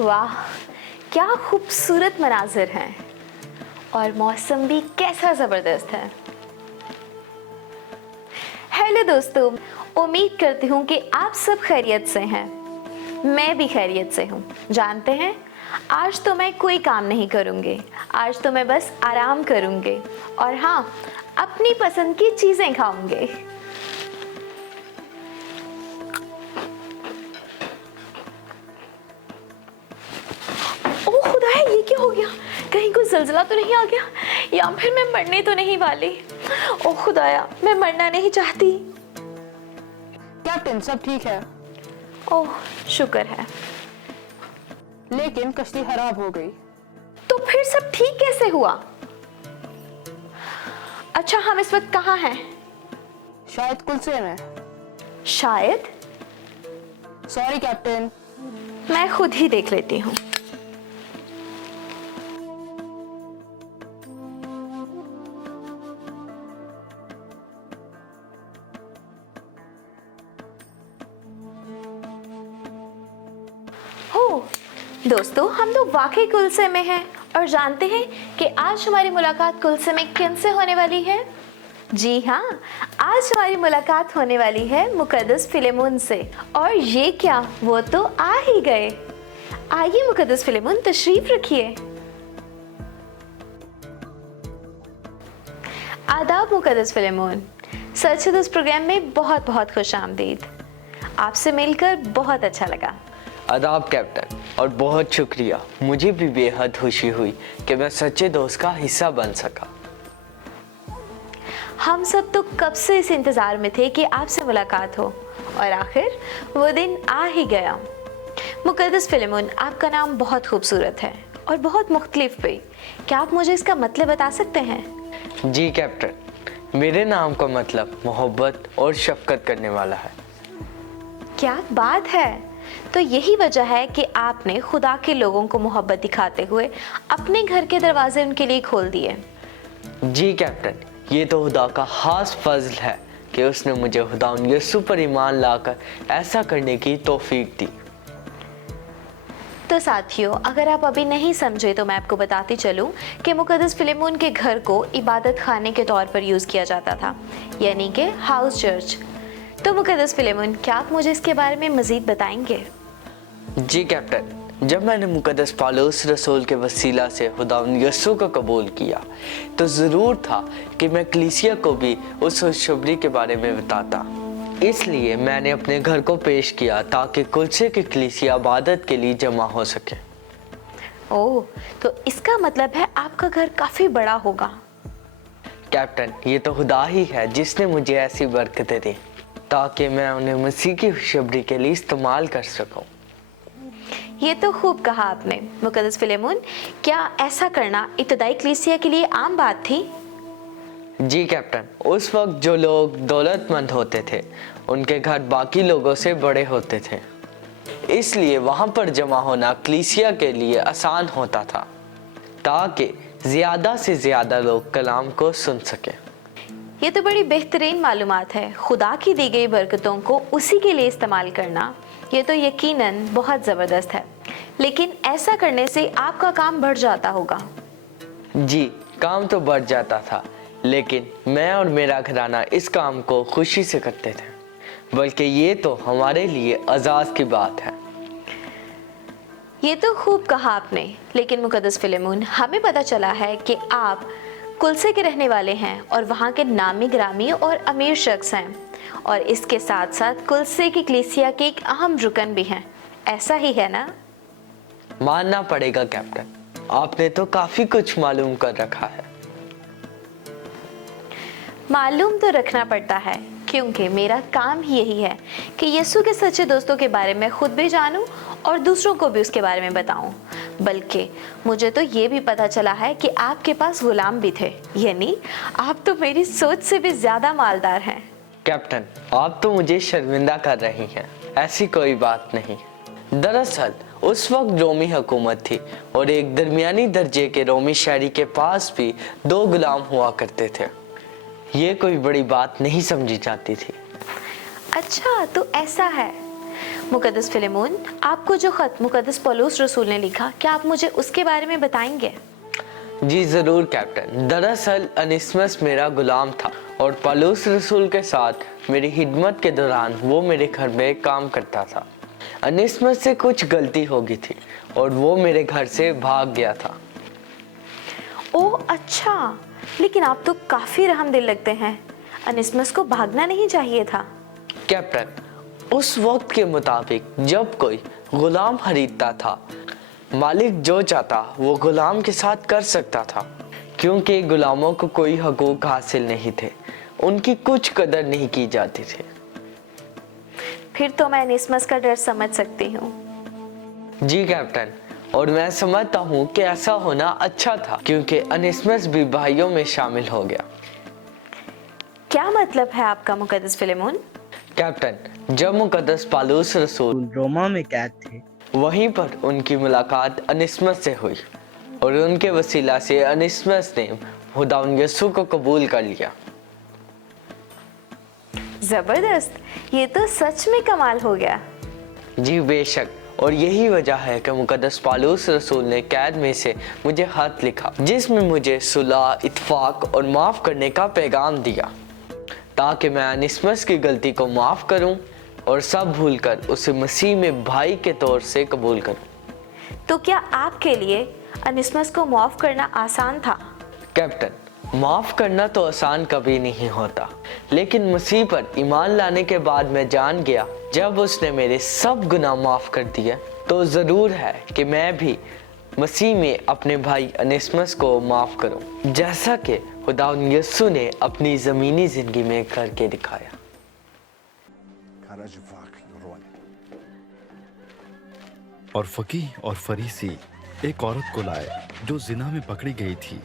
वाह, क्या खूबसूरत मनाजिर हैं और मौसम भी कैसा ज़बरदस्त है। हेलो दोस्तों, उम्मीद करती हूँ कि आप सब खैरियत से हैं। मैं भी खैरियत से हूँ। जानते हैं, आज तो मैं कोई काम नहीं करूँगी, आज तो मैं बस आराम करूँगी और हाँ, अपनी पसंद की चीज़ें खाऊँगी। ओह खुदाया, ये क्या हो गया? कहीं कोई ज़लज़ला तो नहीं आ गया या फिर मैं मरने तो नहीं वाली? ओह खुदाया, मैं मरना नहीं चाहती। कैप्टन, सब ठीक है। ओह शुक्र है। लेकिन कश्ती खराब हो गई। तो फिर सब ठीक कैसे हुआ? अच्छा, हम इस वक्त कहाँ हैं? शायद कुलसे में। शायद? Sorry captain. मैं खुद ही देख लेती हूँ। दोस्तों, हम तो वाकई कुलसे में हैं और जानते हैं कि आज हमारी मुलाकात कुलसे में किनसे होने वाली है। जी हाँ, आज हमारी मुलाकात होने वाली है मुकद्दस फिलेमोन से। और ये क्या, वो तो आ ही गए। आइए मुकद्दस फिलेमोन, तशरीफ रखिए। आदाब मुकद्दस फिलेमोन, सच है, इस प्रोग्राम में बहुत बहुत खुश आमदीद। आपसे मिलकर बहुत अच्छा लगा। आदाब कैप्टन, और बहुत शुक्रिया। मुझे भी बेहद खुशी हुई कि मैं सच्चे दोस्त का हिस्सा बन सका। हम सब तो कब से इस इंतज़ार में थे कि आपसे मुलाकात हो और आखिर वो दिन आ ही गया। मुकद्दस फिलेमोन, आपका नाम बहुत खूबसूरत है और बहुत मुख्तलिफ भी। क्या आप मुझे इसका मतलब बता सकते हैं? जी कैप्टन, मेरे नाम का मतलब मोहब्बत और शफकत करने वाला है। क्या बात है! तो यही वजह है कि आपने खुदा के लोगों को मोहब्बत दिखाते हुए अपने घर के दरवाजे उनके लिए खोल दिए। जी कैप्टन, ये तो खुदा का खास फजल है कि उसने मुझे खुदा यीशु पर ईमान लाकर ऐसा करने की तौफीक दी। तो साथियों, अगर आप अभी नहीं समझे तो मैं आपको बताती चलूं कि मुकद्दस फिलेमोन के घर को इबादत खाने के तौर पर यूज़ किया जाता था, यानी कि हाउस चर्च। तो मुकद्दस फिलेमोन, क्या आप मुझे इसके बारे में मज़ीद बताएंगे? जी कैप्टन, जब मैंने मुकद्दस पौलुस रसूल के वसीला से खुदा यीशु को कबूल किया तो ज़रूर था कि मैं कलीसिया को भी उस खुशखबरी के बारे में बताता। इसलिए मैंने अपने घर को पेश किया ताकि कुलसे की कलीसिया इबादत के लिए जमा हो सके। ओह, तो इसका मतलब है आपका घर काफ़ी बड़ा होगा। कैप्टन, ये तो खुदा ही है जिसने मुझे ऐसी बरकतें दी ताकि मैं उन्हें मसीह की खुशखबरी के लिए इस्तेमाल कर सकूं। ये तो खूब कहा आपने मुकद्दस फिलेमोन। क्या ऐसा करना इब्तदाई कलीसिया के लिए आम बात थी? जी कैप्टन, उस वक्त जो लोग दौलतमंद होते थे उनके घर बाकी लोगों से बड़े होते थे, इसलिए वहाँ पर जमा होना कलीसिया के लिए आसान होता था ताकि ज़्यादा से ज़्यादा लोग कलाम को सुन सकें। ये तो बड़ी बेहतरीन मालूमात है। खुदा की दी गई बरकतों को उसी के लिए इस्तेमाल करना, ये तो यकीनन बहुत ज़बरदस्त है। लेकिन ऐसा करने से आपका काम बढ़ जाता होगा। जी, काम तो बढ़ जाता था, लेकिन मैं और मेरा घराना इस काम को खुशी से करते थे, बल्कि ये तो हमारे लिए एजाज़ की बात है। ये तो खूब कहा आपने। लेकिन मुकद्दस फिलेमोन, हमें पता चला है कि आप कुलसे के रहने वाले हैं और वहाँ के नामी ग्रामी और अमीर शख्स हैं, और इसके साथ साथ कुलसे की कलीसिया के एक अहम रुकन भी हैं। ऐसा ही है ना? मानना पड़ेगा कैप्टन, आपने तो काफ़ी कुछ मालूम कर रखा है। मालूम तो रखना पड़ता है, क्योंकि मेरा काम ही यही है कि यीशु के सच्चे दोस्तों के बारे में खुद भी जानूं और दूसरों को भी उसके बारे में बताऊं। बल्कि मुझे तो ये भी पता चला है कि आपके पास गुलाम भी थे, यानी आप तो मेरी सोच से भी ज़्यादा मालदार हैं। कैप्टन, आप तो मुझे शर्मिंदा कर रही हैं। ऐसी कोई बात नहीं। दरअसल उस वक्त रोमी हुकूमत थी और एक दरमियानी दर्जे के रोमी शहरी के पास भी 2 गुलाम हुआ करते थे। ये कोई बड़ी बात नहीं समझी जाती थी। अच्छा, तो ऐसा है। मुकद्दस फिलेमोन, आपको जो खत मुकद्दस पौलुस रसूल ने लिखा, क्या आप मुझे उसके बारे में बताएंगे? जी ज़रूर कैप्टन। दरअसल अनिस्मस मेरा गुलाम था और पौलुस रसूल के साथ मेरी खिदमत के दौरान वो मेरे घर में काम करता था। अनिस्मस से कुछ गलती हो गई थी और वो मेरे घर से भाग गया था। ओह अच्छा, लेकिन आप तो काफ़ी रहमदिल लगते हैं। अनिस्मस को भागना नहीं चाहिए था। कैप्टन, उस वक्त के मुताबिक जब कोई गुलाम खरीदता था, मालिक जो चाहता वो गुलाम के साथ कर सकता था, क्योंकि गुलामों को कोई हकूक हासिल नहीं थे, उनकी कुछ कदर नहीं की जाती थी। फिर तो मैं अनिस्मस का डर समझ सकती हूँ। जी कैप्टन, और मैं समझता हूँ कि ऐसा होना अच्छा था, क्योंकि अनिस्मस भी भाइयों में शामिल हो गया। क्या मतलब है आपका मुकद्दस फिलेमोन? कैप्टन, जब मुकद्दस पौलुस रसूल रोमा में कैद थे, वहीं पर उनकी मुलाकात अनिस्मस से हुई और उनके वसीला से अनिस्मस ने खुदावंद यीशु को कबूल कर लिया। जबरदस्त, ये तो सच में कमाल हो गया। जी बेशक, और यही वजह है कि मुकद्दस पौलुस रसूल ने कैद में से मुझे खत लिखा, जिसमें मुझे सुलह, इत्फाक और माफ़ करने का पैगाम दिया, ताकि मैं अनिस्मस की गलती को माफ़ करूं और सब भूलकर उसे मसीह में भाई के तौर से कबूल करूं। तो क्या आपके लिए अनिस्मस को माफ़ करना आसान था? कैप्टन, माफ़ करना तो आसान कभी नहीं होता, लेकिन मसीह पर ईमान लाने के बाद मैं जान गया, जब उसने मेरे सब गुनाह माफ़ कर दिए, तो ज़रूर है कि मैं भी मसीह में अपने भाई अनिस्मस को माफ़ करूं, जैसा कि खुदावंद यीशु ने अपनी ज़मीनी ज़िंदगी में करके दिखाया। और फकीह और फरीसी एक औरत को लाए जो जिना में पकड़ी गई थी,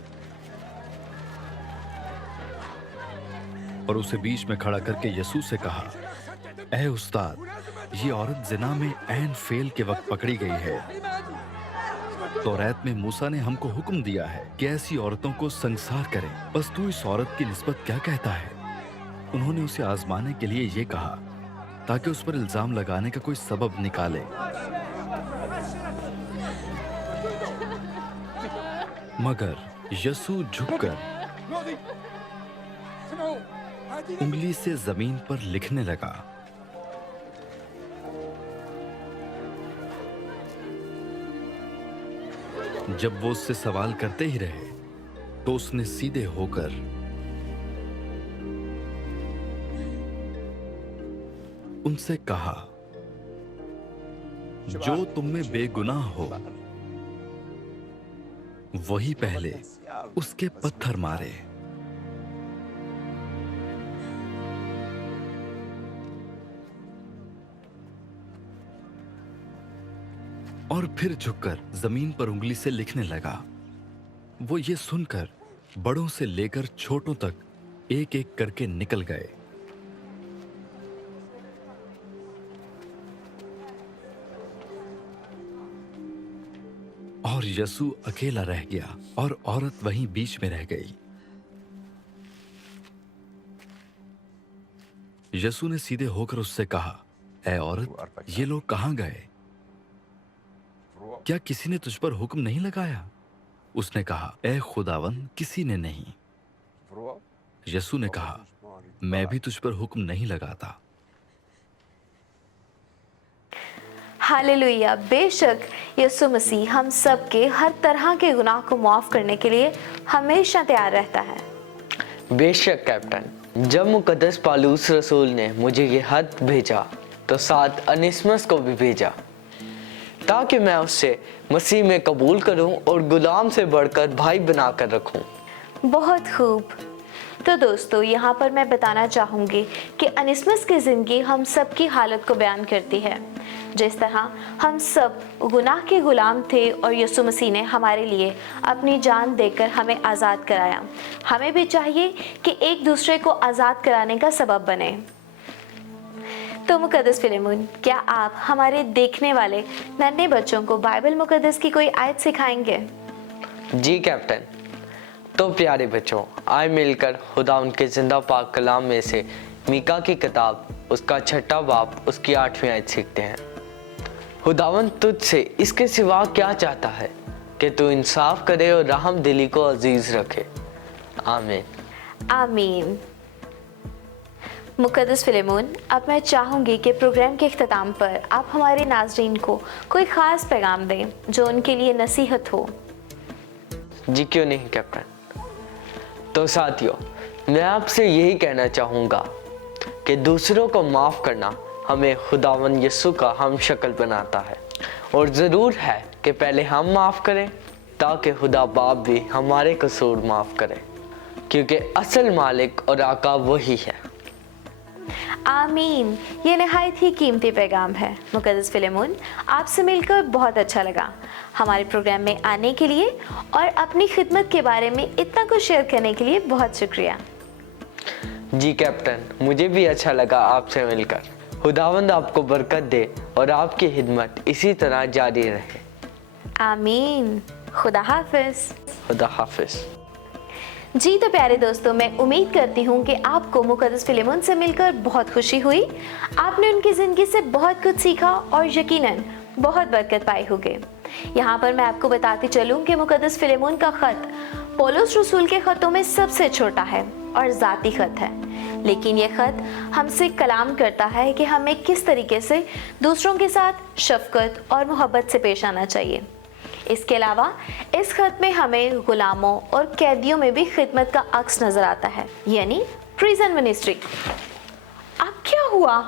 और उसे बीच में खड़ा करके यीशु से कहा, ऐ उस्ताद, ये औरत जिना में ऐन फेल के वक्त पकड़ी गई है। तौरात में मूसा ने हमको हुक्म दिया है कि ऐसी औरतों को संसार करें। बस तू इस औरत की निस्बत क्या कहता है? उन्होंने उसे आजमाने के लिए ये कहा, ताकि उस पर इल्जाम लगाने का कोई सबब निकाले। मगर यीशु झुककर उंगली से जमीन पर लिखने लगा। जब वो उससे सवाल करते ही रहे, तो उसने सीधे होकर उनसे कहा, जो तुम में बेगुनाह हो, वही पहले उसके पत्थर मारे। और फिर झुककर जमीन पर उंगली से लिखने लगा। वो ये सुनकर बड़ों से लेकर छोटों तक एक एक करके निकल गए। और यीशु अकेला रह गया और औरत वहीं बीच में रह गई। यीशु ने सीधे होकर उससे कहा, ऐ औरत, ये लोग कहां गए? क्या किसी ने तुझ पर हुक्म नहीं लगाया? उसने कहा, ऐ खुदावन, किसी ने नहीं। यीशु ने कहा, मैं भी तुझ पर हुक्म नहीं लगाता। हालेलुया। बेशक यीशु मसीह हम सब के हर तरह के गुनाह को माफ़ करने के लिए हमेशा तैयार रहता है। बेशक कैप्टन, जब मुकद्दस पौलुस रसूल ने मुझे ये खत भेजा, तो साथ अनिस्मस को भी भेजा, ताकि मैं उससे मसीह में कबूल करूं और गुलाम से बढ़कर भाई बनाकर रखूं। बहुत खूब। तो दोस्तों, यहाँ पर मैं बताना चाहूँगी कि अनिस्मस की ज़िंदगी हम सब की हालत को बयान करती है। जिस तरह हम सब गुनाह के गुलाम थे और यीशु मसीह ने हमारे लिए अपनी जान देकर हमें आज़ाद कराया, हमें भी चाहिए कि एक दूसरे को आज़ाद कराने का सबब बने। तो मुकद्दस फिलेमोन, क्या आप हमारे देखने वाले नन्हे बच्चों को बाइबल मुकद्दस की कोई आयत सिखाएंगे? जी कैप्टन। तो प्यारे बच्चों, आए मिलकर खुदा उनके जिंदा पाक कलाम में से मीका की किताब, उसका 6वां बाब, उसकी 8वीं आयत सीखते हैं। खुदावंद तुझसे इसके सिवा क्या चाहता है कि तू इंसाफ करे और रहम दिली को अजीज रखे। आमीन। आमीन। मुकद्दस फिलेमोन, अब मैं चाहूँगी कि प्रोग्राम के अख्ताम पर आप हमारे नाज़रीन को कोई ख़ास पैगाम दें जो उनके लिए नसीहत हो। जी क्यों नहीं कैप्टन। तो साथियों, मैं आपसे यही कहना चाहूँगा कि दूसरों को माफ़ करना हमें खुदावंद यीशु का हम शक्ल बनाता है, और ज़रूर है कि पहले हम माफ़ करें ताकि खुदा बाप भी हमारे कसूर माफ़ करे, क्योंकि असल मालिक और आका वही है। आमीन। ये नहायत ही कीमती पैगाम है। मुकद्दस फिलेमोन, आपसे मिलकर बहुत अच्छा लगा। हमारे प्रोग्राम में आने के लिए और अपनी खिदमत के बारे में इतना कुछ शेयर करने के लिए बहुत शुक्रिया। जी कैप्टन, मुझे भी अच्छा लगा आपसे मिलकर। खुदावंद आपको बरकत दे और आपकी खिदमत इसी तरह जारी रहे। आमीन। खुदा हाफिज। खुदा हाफिज। जी तो प्यारे दोस्तों, मैं उम्मीद करती हूँ कि आपको मुकद्दस फिलेमोन से मिलकर बहुत खुशी हुई। आपने उनकी ज़िंदगी से बहुत कुछ सीखा और यकीनन बहुत बरकत पाए होंगे। यहाँ पर मैं आपको बताती चलूँ कि मुकद्दस फिलेमोन का ख़त पौलुस रसूल के ख़तों में सबसे छोटा है और ज़ाती ख़त है, लेकिन यह ख़त हमसे कलाम करता है कि हमें किस तरीके से दूसरों के साथ शफ़क़त और मोहब्बत से पेश आना चाहिए। इसके अलावा इस खत में हमें गुलामों और कैदियों में भी खिदमत का अक्स नजर आता है, यानी प्रिजन मिनिस्ट्री। अब क्या हुआ?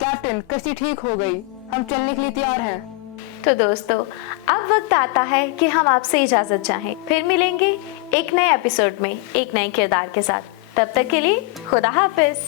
कैप्टन, कश्ती ठीक हो गई, हम चलने के लिए तैयार हैं। तो दोस्तों, अब वक्त आता है कि हम आपसे इजाजत चाहें। फिर मिलेंगे एक नए एपिसोड में एक नए किरदार के साथ। तब तक के लिए खुदा हाफिज।